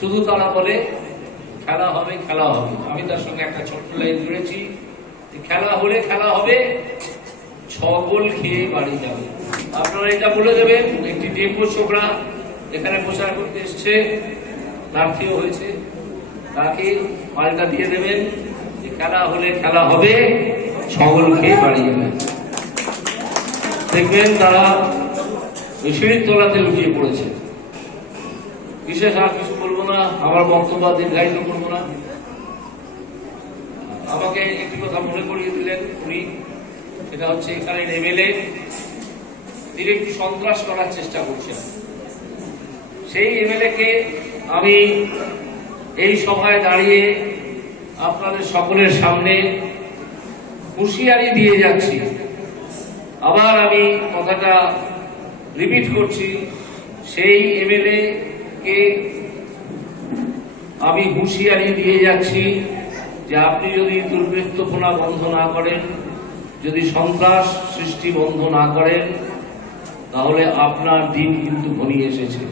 শুধু তারা বলে খেলা হবে খেলা হবে। আমি তার সঙ্গে একটা ছোট্ট লাইন জুড়েছি, খেলা হলে খেলা হবে, 6 গোল খেয়ে বাড়ি যাবে। আপনারা এটা বলে দেবেন। একটি ডেপো ছোকরা এখানে প্রচার করতে এসছে, প্রার্থীও হয়েছে, তাকে পাল্টা দিয়ে দেবেন যে খেলা হলে খেলা হবে, 6 গোল খেয়ে বাড়ি যাবে। দেখবেন তারা ওই সিঁড়ির তলাতে লুকিয়ে পড়েছে। বিশেষ আর কিছু বলবো না, আমার বক্তব্য দীর্ঘায়িত করবো না। আমাকে একটি কথা মনে করিয়ে দিলেন উনি, সেটা হচ্ছে এখানে এমএলএ তিনি একটি সন্ত্রাস করার চেষ্টা করছেন। সেই এমএলএ কে আমি এই সভায় দাঁড়িয়ে আপনাদের সকলের সামনে হুঁশিয়ারি দিয়ে যাচ্ছি। আবার আমি কথাটা রিপিট করছি, সেই এমএলএ কে আমি হুঁশিয়ারি দিয়ে যাচ্ছি যে আপনি যদি দুর্বৃত্তপনা বন্ধ না করেন, যদি সন্ত্রাস সৃষ্টি বন্ধ না করেন, তাহলে আপনার দিন কিন্তু ঘনিয়ে এসেছে।